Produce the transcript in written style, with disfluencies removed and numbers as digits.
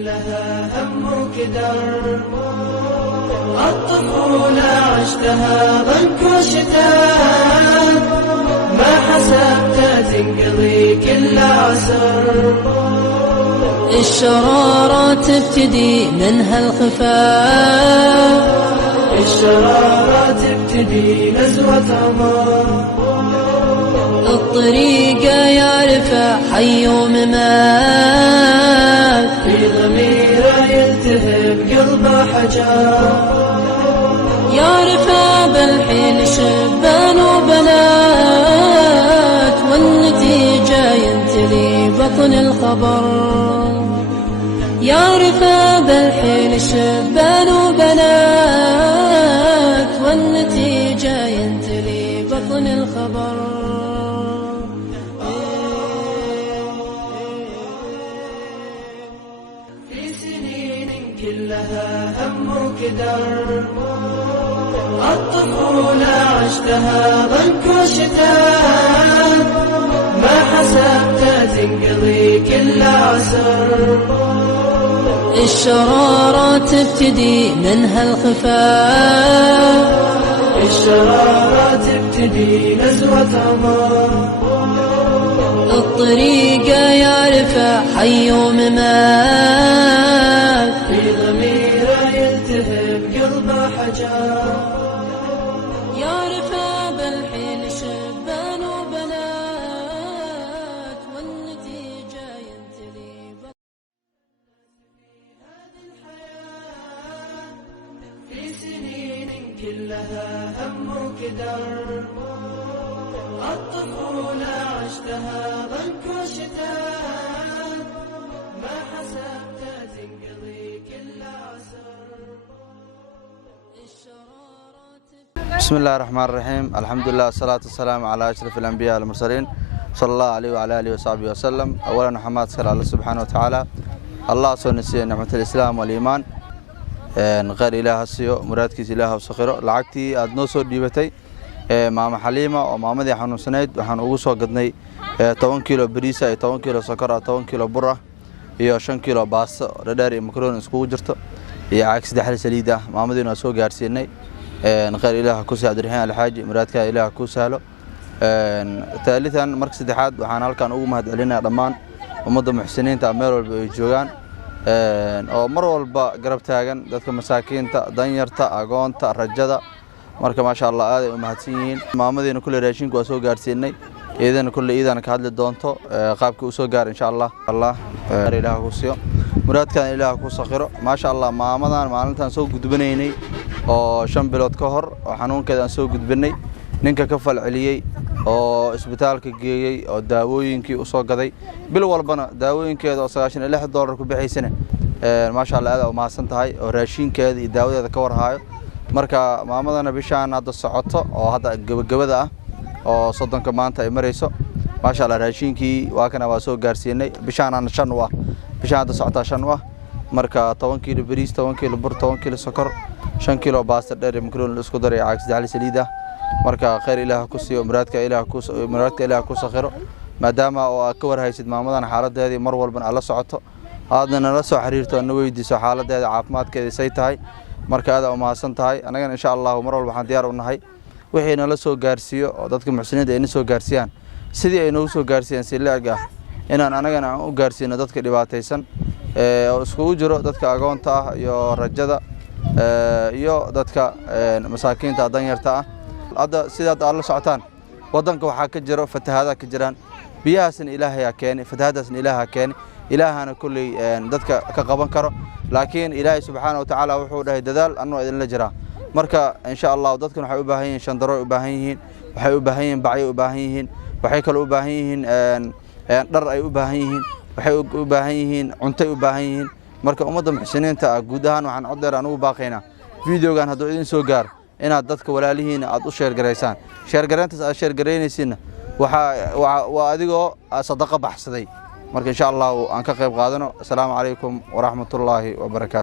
كلها هم وكدر، الطفولة عشتها ضنك وشتاء، ما حسبتها تنقضي كل عسر. الشرارة تبتدي منها الخفاء، الشرارة تبتدي نزوة عمر، الطريقة يعرفها حي وممات، في ضميره يلتهب قلبه حجر، يعرفها بالحين شبان وبنات، والنتيجة ينتلي بطن الخبر. يعرفها بالحين شبان وبنات، والنتيجة ينتلي بطن الخبر. في سنين كلها هم وكدر، الطفولة عشتها ضنك وشتاء، ما حسبتها تنقضي كل عسر. الشرارة تبتدي منها الخفاء، الشرارة تبتدي نزوة عمر، الطريقة يعرفها حي وممات، في ضميره يلتهب قلبه حجر، يعرفها بالحين شبان وبنات، والنتيجة ينتلي في سنين كلها هم وكدر، الطفولة عشتها ضنك وشتاء، ما حسبتها تنقضي كل عسر. بسم الله الرحمن الرحيم. الحمد لله والصلاة والسلام على أشرف الأنبياء والمرسلين صلى الله عليه وعلى آله وصحبه وسلم. أولا حماد سكر الله سبحانه وتعالى، الله سونسي نعمة الإسلام والإيمان، غير إله السيو مرادكيس إله وسخره. لعقتي أدنوسو ديبتي ماما حليمة ومامدي حنون سنيد وحن أوسو قدني 10 كيلو بريسة، 10 كيلو سكر، 10 كيلو برة، iyo 5 كيلو باس ردار iyo مكرونه isku jirto iyo caag 3 saliid ah. maamadiina soo gaarsiinay khayr ilaaha ku saacid riixan alxaaji muraadka ilaaha ku sahlo. ثالثا marka saddexaad waxaan halkan ugu mahad celinayaa dhammaan ummadda muxsiniinta meel walba ay joogaan oo mar walba garab taagan dadka masaakiinta, danyarta, agoonta, rajada. marka ma sha Allah aad ay u mahadsan yihiin. maamadiina kulli raashinka waa soo gaarsiinay, إذا كل إذا كهذا الدونتو قابك وسوقار إن شاء الله. الله إله كوسيو مراد كان إله كوسخيره ما شاء الله. ما مدان ما أنت نسوق دبنيني أو شن بلاد كهر وحنون كذا نسوق دبني نينك كفل عليي أو إسبتالك جيي أو داوين كي أسوق كذي بالوال بنا داوين كذا أصلاً إله $1 كبيع سنة ما شاء الله. هذا وما سنت هاي وراشين كذا داوي هذا كور هاي مركا ما مدان بيشان هذا الصعطة أو هذا جبده oo soddonka maanta ay marayso ma sha Allah. raashinkii waa kana waa soo gaarsiinay bishaan 5 waa bishaan socota 5 waa marka 10 kiilo bariis, 10 kiilo bur, 10 kiilo sokor, 5 kiilo baasta dheer makroon isku daray caag 3 saliid ah. marka khayr ilaah ku siiyo muraadka ilaah ku sakhiro maadaama oo ka war haysid maamadan xaaladeedii mar walba ala socoto aadna la soo xiriirto ana weydiiso xaaladeeda caafimaadkeeda say tahay. marka aad u mahadsan tahay. anagana insha Allah mar walba waxaan diyaar u nahay wixii nala soo gaarsiyo oo dadka muxsiniinta ay soo gaarsiiyaan sidii ay noo soo gaarsiiyaan si laag ah inaan anagana u gaarsiino dadka dhibaataysan oo isku jiro dadka agoonta ah iyo rajada iyo dadka masaakiinta danyarta ah. hadda sidaad alla socotaan wadanka waxa ka jiro fatahaada ka jiraan, biyahaasna ilaahay yaa keenay, fatahaadaasna ilaahay keenay, ilaahana kulli dadka ka qaban karo. laakiin ilaahay subxaanahu wa ta'aala wuxuu dhahay dadaal anoo idin la jira. marka insha Allah dadkan waxay u baahan yihiin shandaro, u baahan yihiin waxay u baahan yihiin bacyo, u baahan yihiin waxay kale u baahan yihiin dhar ay u baahan yihiin waxay u baahan yihiin cunto u baahan yihiin. marka ummadda muxsiniinta guud ahaan waxaan codeer aan ugu baaqaynaa videogan hadduu idin soo gaar inaad dadka walaalihiina aad u sheer gareysaan. sheer gareyntaas aad sheer gareynaysiina waa adigoo sadaqa baxsaday. marka insha Allah aan ka qayb qaadano. assalaamu calaykum wa rahmatullaahi wa barakaatuh.